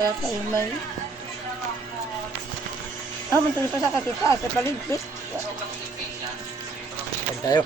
Kaya kayo may... Mantuloy pa sa kakita, sa paligpit. Pag tayo.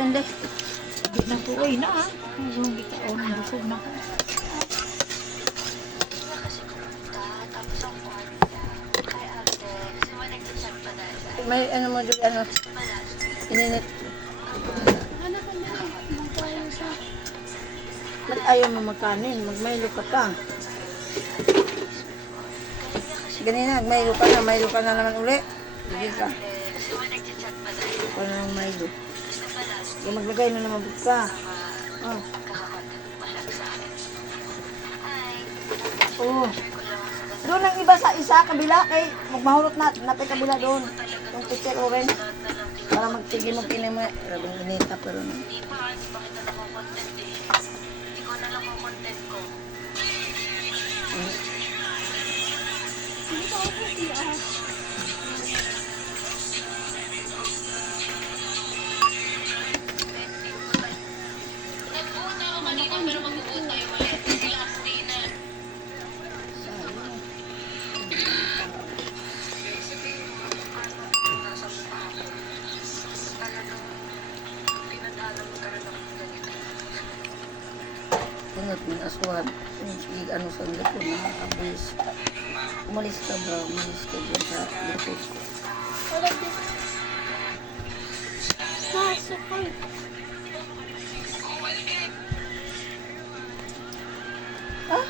Hindi. Di na po, uy na ah. Yung bitaon, busog na ko. May ano mo doon, ano, ininit. Ba't ayaw mo magkanin? Magmaylo ka pa. Ganina, magmaylo ka na naman uli. Sige ka. Ako na ng maylo. Yung maglagay na naman ka. Oh. Oo. Doon ang iba sa isa, kabila kay magmahulot na, napay kabila doon. Yung picture orange. Para magtigil mo kinay mo. Rabing inita pero no. Hindi pa kita nako-content eh. Ikaw na lang ang content ko. Nag-uuna ako kanina pero mag-uuna tayo ulit. Kasi last day na. Nasa mukha ako. Talagang pinadalam mo talaga ng ganito. Tunod ng aswad. Sige, ano sa likod na makabulis. Umalis ka ba? Umalis ka dyan sa likod ko. Ah?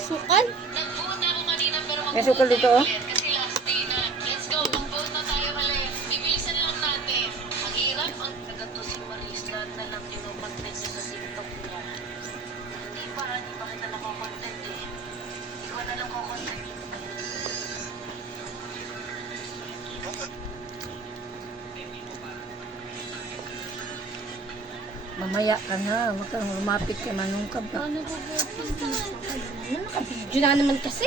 Sukal? Nag-vote ako kanina pero May sukal dito, oh. kasi last day na. Let's go, mag-vote na tayo ulit. Ibilisan lang natin. Ang hirap, ang nagato si Maris. Lahat na lang content niya sa TikTok niya. Hindi pa kita nako-content eh. Ikaw na lang ko-content. Mamaya ka na. Huwag kang lumapit ka manungkab ka. Ano nakabidyo na naman kasi.